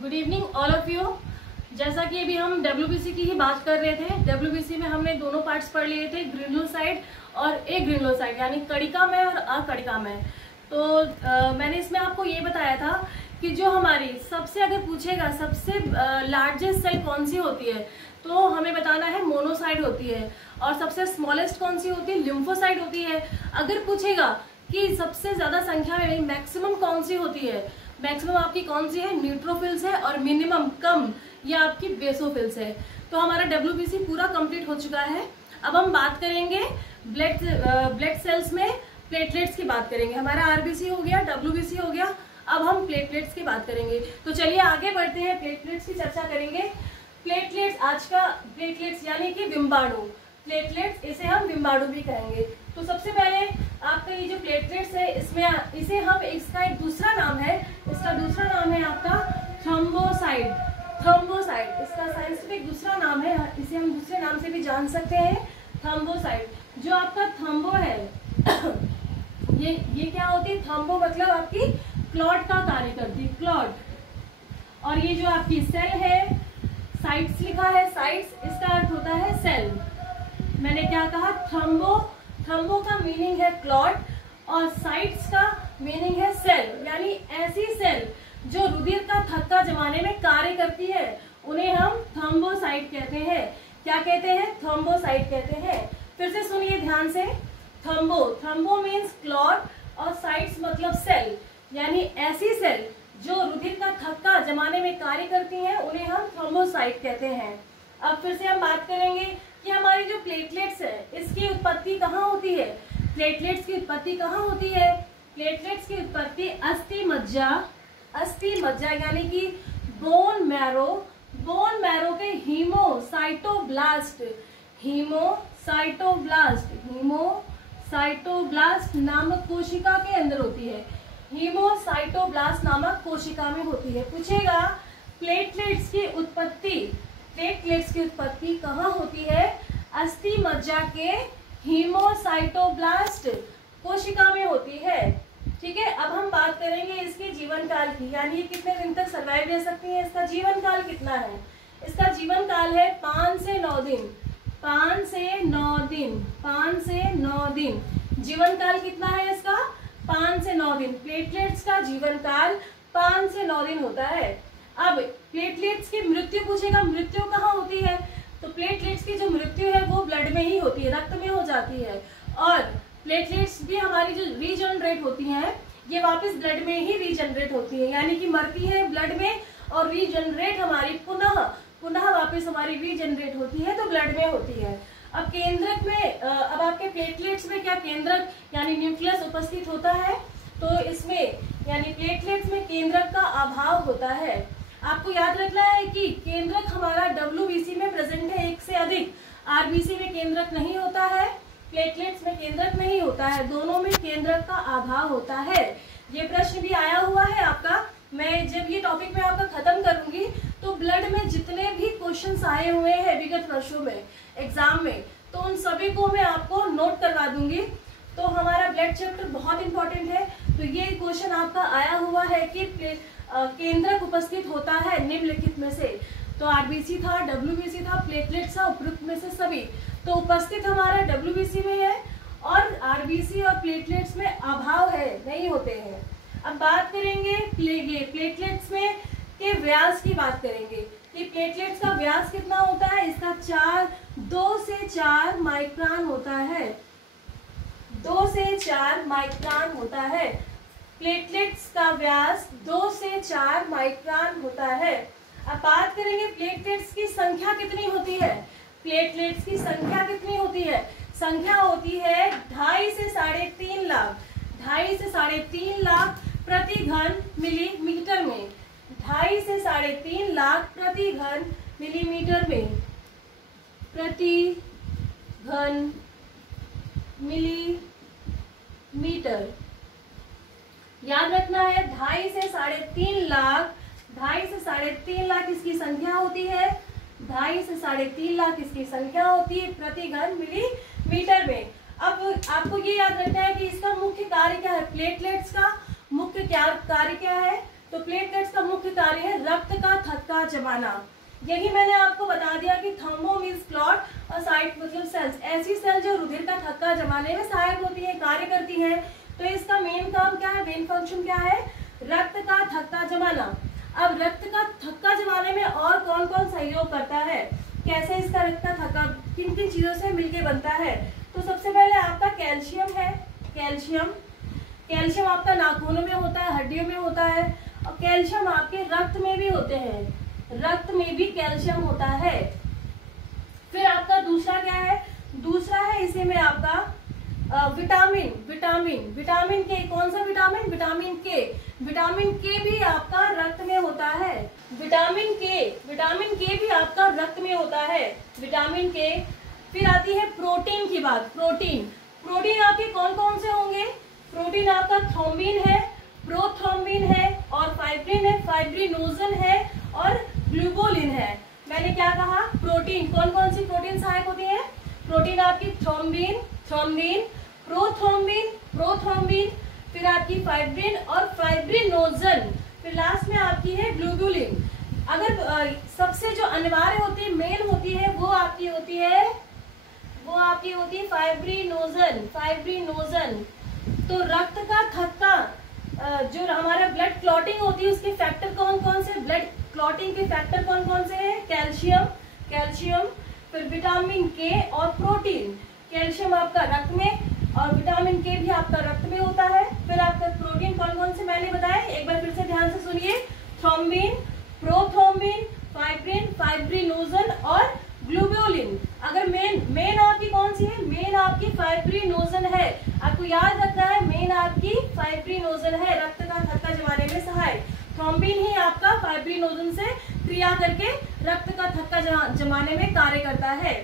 Good evening all of you. जैसा कि अभी हम WBC की ही बात कर रहे थे, WBC में हमने दोनों पार्ट्स पढ़ लिए थे, ग्रेन्युलोसाइड और एग्रेन्युलोसाइड यानी कणिकामय और अकणिकामय। तो मैंने इसमें आपको ये बताया था कि जो हमारी सबसे अगर पूछेगा सबसे लार्जेस्ट सेल कौन सी होती है तो हमें बताना है मोनोसाइट होती है, और सबसे स्मॉलेस्ट कौन सी होती है, लिम्फोसाइट होती है। अगर पूछेगा कि सबसे ज्यादा संख्या में मैक्सिमम कौन सी होती है, मैक्सिमम आपकी कौन सी है, न्यूट्रोफिल्स है, और मिनिमम कम ये आपकी बेसोफिल्स है। तो हमारा WBC पूरा कंप्लीट हो चुका है। अब हम बात करेंगे ब्लड सेल्स में प्लेटलेट्स की बात करेंगे। हमारा RBC हो गया, WBC हो गया, अब हम प्लेटलेट्स की बात करेंगे। तो चलिए आगे बढ़ते हैं, प्लेटलेट्स की चर्चा करेंगे। प्लेटलेट्स आज का प्लेटलेट्स यानी कि बिम्बाणु, प्लेटलेट्स इसे हम बिम्बाणु भी कहेंगे। तो सबसे पहले आपका ये जो प्लेटलेट्स है इसमें इसे हम इसका एक दूसरा नाम है, इसका दूसरा नाम है आपका थ्रोम्बोसाइट। थ्रोम्बोसाइट इसका साइंटिफिक दूसरा नाम है, इसे हम दूसरे नाम से भी जान सकते हैं, थ्रोम्बोसाइट। जो आपका थ्रोम्बो है ये क्या होती है, थ्रोम्बो मतलब आपकी क्लॉट का कार्य करती है, क्लॉट। और ये जो आपकी सेल है, साइट्स लिखा है, साइट्स इसका अर्थ होता है सेल। मैंने क्या कहा, थ्रोम्बो का मीनिंग है क्लॉट और साइट्स का मीनिंग है सेल, यानी ऐसी सेल जो रुधिर का थक्का जमाने में कार्य करती है उन्हें हम थ्रोम्बोसाइट कहते हैं। क्या कहते हैं, थ्रोम्बोसाइट कहते हैं। फिर से सुनिए ध्यान से, थ्रोम्बो मीन्स क्लॉट और साइट्स मतलब सेल, यानी ऐसी सेल जो रुधिर का थक्का जमाने में कार्य करती हैं उन्हें हम थ्रोम्बोसाइट कहते हैं। अब फिर से हम बात करेंगे कि हमारी जो प्लेटलेट्स है इसकी उत्पत्ति कहाँ होती है। प्लेटलेट्स की उत्पत्ति कहाँ होती है, प्लेटलेट्स की उत्पत्ति अस्थि मज्जा यानी कि बोन मैरो के हीमोसाइटोब्लास्ट नामक कोशिका के अंदर होती है, हीमोसाइटोब्लास्ट नामक कोशिका में होती है। पूछेगा प्लेटलेट्स की उत्पत्ति कहाँ होती है, अस्थि मज्जा के हीमोसाइटोब्लास्ट कोशिका में होती है। ठीक है, अब हम बात करेंगे इसके जीवन काल की, यानी ये कितने दिन तक सर्वाइव रह सकती है, इसका जीवन काल कितना है। इसका जीवन काल है 5 से 9 दिन, 5 से 9 दिन जीवन काल कितना है इसका, 5 से 9 दिन। प्लेटलेट्स का जीवन काल 5 से 9 दिन होता है। अब प्लेटलेट्स की मृत्यु पूछेगा, मृत्यु कहाँ होती है, तो प्लेटलेट्स की जो मृत्यु है वो ब्लड में ही होती है, रक्त में हो जाती है। और प्लेटलेट्स भी हमारी जो रीजनरेट होती हैं ये वापस ब्लड में ही रीजनरेट होती है, यानी कि मरती है ब्लड में और रीजनरेट हमारी पुनः वापस हमारी रीजनरेट होती है तो ब्लड में होती है। अब केंद्रक में अब आपके प्लेटलेट्स में क्या केंद्रक यानी न्यूक्लियस उपस्थित होता है, तो इसमें यानी प्लेटलेट्स में केंद्रक का अभाव होता है। आपको याद रखना है कि केंद्रक हमारा WBC में प्रेजेंट है एक से अधिक, RBC में केंद्रक नहीं होता है, प्लेटलेट्स में केंद्रक नहीं होता है, दोनों में केंद्रक का अभाव होता है। ये प्रश्न भी आया हुआ है आपका, मैं जब ये टॉपिक में आपका खत्म करूंगी तो ब्लड में जितने भी क्वेश्चंस आए हुए हैं विगत वर्षों में एग्जाम में, तो उन सभी को मैं आपको नोट करवा दूंगी। तो हमारा ब्लड चैप्टर बहुत इंपॉर्टेंट है। तो ये क्वेश्चन आपका आया हुआ है कि केंद्रक उपस्थित होता है निम्नलिखित में से, तो RBC था, WBC था, प्लेटलेट्स था, उपरोक्त में से सभी तो उपस्थित हमारा WBC में है और RBC और प्लेटलेट्स में अभाव है, नहीं होते हैं। अब बात करेंगे प्लेटलेट्स में के व्यास की बात करेंगे कि प्लेटलेट्स का व्यास कितना होता है, इसका 2 से 4 माइक्रोन होता है, 2 से 4 माइक्रोन होता है। प्लेटलेट्स का व्यास 2 से 4 माइक्रोन होता है। अब बात करेंगे प्लेटलेट्स की संख्या कितनी होती है, प्लेटलेट्स की संख्या कितनी होती है, संख्या होती है 2.5 से 3.5 लाख, 2.5 से 3.5 लाख प्रति घन मिलीमीटर में, 2.5 से 3.5 लाख प्रति घन मिलीमीटर में, प्रति घन मिलीमीटर। याद रखना है 2.5 से 3.5 लाख, 2.5 से 3.5 लाख इसकी संख्या होती है, 2.5 से 3.5 लाख इसकी संख्या होती है प्रति घन मिलीमीटर में। अब आपको ये याद रखना है कि इसका मुख्य कार्य क्या है, प्लेटलेट्स का मुख्य कार्य क्या है, तो प्लेटलेट्स का मुख्य कार्य है रक्त का थक्का जमाना। यही मैंने आपको बता दिया कि थर्मो मीन्स क्लॉट और साइट मतलब सेल्स, ऐसी सेल जो रुधिर का थक्का जमाने में सहायक होती है, कार्य करती है। तो इसका मेन काम क्या है, मेन फंक्शन क्या है, रक्त का थक्का जमाना। अब रक्त का थक्का जमाने में और कौन कौन सहयोग करता है, कैसे इसका रक्त का थक्का किन किन चीजों से मिलके बनता है। तो सबसे पहले आपका कैल्शियम है, कैल्शियम आपका नाखूनों में होता है, हड्डियों में होता है, और कैल्शियम आपके रक्त में भी होते हैं, रक्त में भी कैल्शियम होता है। फिर आपका दूसरा क्या है, दूसरा है इसी में आपका विटामिन के। कौन सा विटामिन, विटामिन के भी आपका रक्त में होता है, विटामिन के भी आपका रक्त में होता है, विटामिन के। फिर आती है प्रोटीन की बात, प्रोटीन आपके कौन कौन से होंगे, प्रोटीन आपका थ्रोम्बिन है, प्रोथ्रोम्बिन है, और फाइब्रिन है, फाइब्रिनोजन है, और ग्लूबुलिन है। मैंने क्या कहा, प्रोटीन कौन कौन सी प्रोटीन सहायक होती है, प्रोटीन आपकी थ्रोम्बिन, प्रोथ्रोम्बिन, फिर आपकी फाइब्रिन और फाइब्रिनोजन, फिर लास्ट में आपकी है ग्लूबुलिन। अगर सबसे जो अनिवार्य होती है, मेन होती है, वो आपकी होती है फाइब्रिनोजन। तो रक्त का थक्का, जो हमारा ब्लड क्लॉटिंग होती है, उसके फैक्टर कौन कौन से, ब्लड क्लॉटिंग के फैक्टर कौन कौन से हैं, कैल्शियम, फिर विटामिन के और प्रोटीन। कैल्शियम आपका रक्त में और विटामिन के भी आपका रक्त में होता है। फिर आपका प्रोटीन कौन कौन से मैंने बताया, एक बार फिर से ध्यान से सुनिए, थ्रोम्बिन, प्रोथ्रोम्बिन, फाइब्रिन, फाइब्रिनोजन और ग्लूबुलिन। अगर मेन आपकी कौन सी है, मेन आपकी फाइब्रिनोजन है, आपको याद रखना है, मेन आपकी फाइब्रिनोजन है, रक्त का थक्का जमाने में सहायक। थ्रोम्बिन ही आपका फाइब्रिनोजन से क्रिया करके रक्त का थक्का जमाने में कार्य करता है।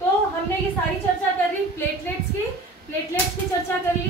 तो हमने ये सारी चर्चा कर ली, प्लेटलेट्स की चर्चा कर ली।